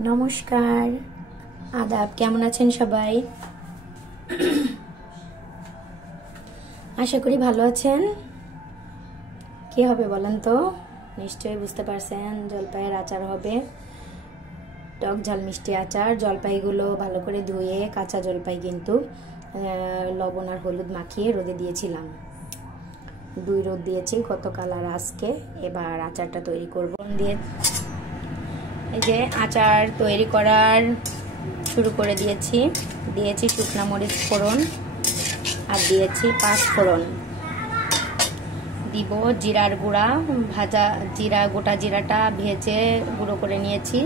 নমস্কার, আদাব। কেমন আছেন সবাই? আশা করি ভালো আছেন। কি হবে বলেন তো? নিশ্চয়ই বুঝতে পারছেন, জলপাইয়ের আচার হবে। টক ঝাল মিষ্টি আচার। জলপাইগুলো ভালো করে ধুয়ে, কাঁচা জলপাই কিন্তু লবণ আর হলুদ মাখিয়ে রোদে দিয়েছিলাম। 2 রোদ দিয়েছি, গতকাল আর আজকে। এবার আচারটা তৈরি করব। এই যে আচার তৈরি করার শুরু করে দিয়েছি শুকনা মরিচ ফোড়ন আর দিয়েছি 5 ফোড়ন। দিব জিরার গুঁড়া, ভাজা জিরা, গোটা জিরাটা ভেজে গুঁড়ো করে নিয়েছি।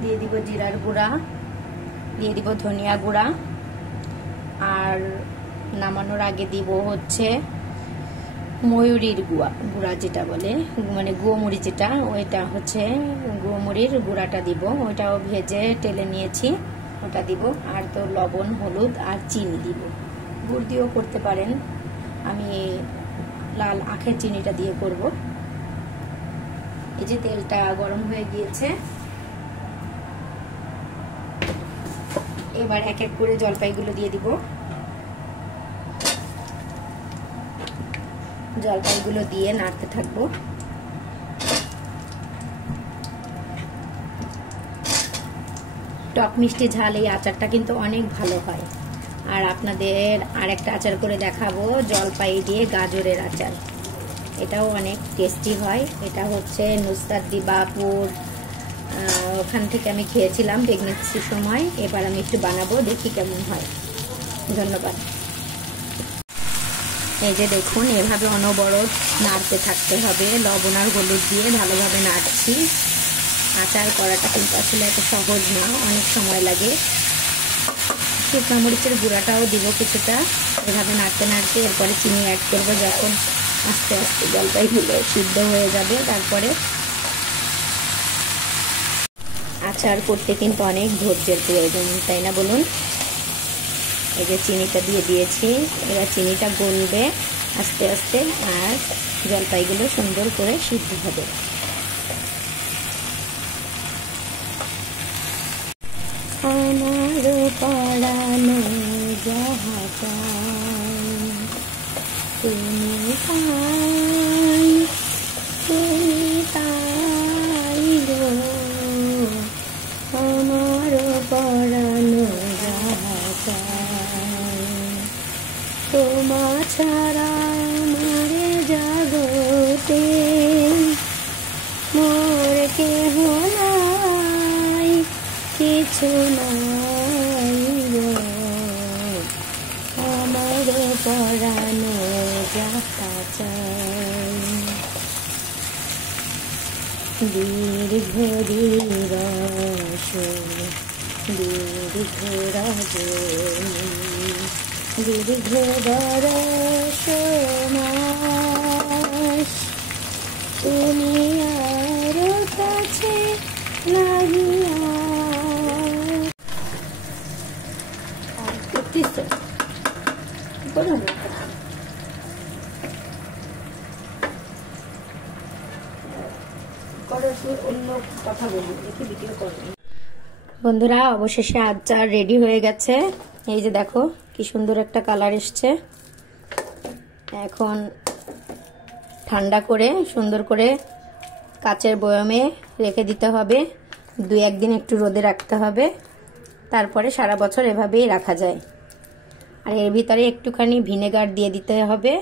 দিয়ে দিব জিরার গুঁড়া, দিয়ে দিব ধনিয়া গুঁড়া, আর নামানোর আগে দিব হচ্ছে ময়ূরীর গুঁড়া যেটা বলে, মানে গুঁড়োমুড়ি যেটা, ওইটা হচ্ছে গুঁড়োমুড়ির গুঁড়াটা দিব। ওইটাও ভেজে টেলে নিয়েছি, ওটা দিব। আর তো লবণ, হলুদ আর চিনি দিব। গুড় দিয়েও করতে পারেন, আমি লাল আখের চিনিটা দিয়ে করব। এই যে তেলটা গরম হয়ে গিয়েছে, এবার এক এক করে জলপাইগুলো দিয়ে দিব। জলপাইগুলো দিয়ে নাড়তে থাকবো। টক মিষ্টি ঝাল এই আচারটা কিন্তু অনেক ভালো হয়। আর আপনাদের আরেকটা আচার করে দেখাবো, জলপাই দিয়ে গাজরের আচার। এটাও অনেক টেস্টি হয়। এটা হচ্ছে নুসরাত দিবাপুর, ওখান থেকে আমি খেয়েছিলাম প্রেগনেন্সির সময়। এবার আমি একটু বানাবো, দেখি কেমন হয়। ধন্যবাদ। এই যে দেখুন, এভাবে অনবরত নাড়তে থাকতে হবে। লবণ আর হলুদ দিয়ে ভালোভাবে নাড়ছি। আচার করাটা কিন্তু আসলে এত সহজ না, অনেক সময় লাগে। শুকনো মরিচের গুঁড়াটাও দিব কিছুটা। এভাবে নাড়তে নাড়তে এরপরে চিনি অ্যাড করবো, যখন আস্তে আস্তে জলপাইগুলো সিদ্ধ হয়ে যাবে। তারপরে আচার করতে কিন্তু অনেক ধৈর্যের প্রয়োজন, তাই না বলুন? এই যে চিনিটা দিয়ে দিয়েছি, এবার চিনিটা গলবে আস্তে আস্তে, আর জলপাইগুলো সুন্দর করে সিদ্ধ হবে। আমার পড়ানো যাহা চাই তুমি তাই, তুমি তাই গো। আমার পড়ানো যাহা চাই, তোমা ছাড়া আমার জগতে মোর কেহ নাই, কিছু নাই গো। আমার পড়ানো যাহা চাই, দীর্ঘ দিবস দীর্ঘ রজনী, দীর্ঘ বরষ মাস, তুমি আর কাছে লাগিয়া। বন্ধুরা, অবশেষে আচার রেডি হয়ে গেছে। এই যে দেখো কি সুন্দর একটা কালার এসছে। এখন ঠান্ডা করে সুন্দর করে কাচের বয়ামে রেখে দিতে হবে। 2-1 দিন একটু রোদে রাখতে হবে, তারপরে সারা বছর এভাবেই রাখা যায়। আর এর ভিতরে একটুখানি ভিনেগার দিয়ে দিতে হবে,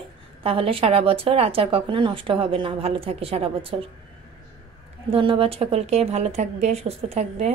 তাহলে সারা বছর আচার কখনো নষ্ট হবে না, ভালো থাকে সারা বছর। ধন্যবাদ সকলকে, ভালো থাকবে, সুস্থ থাকবে।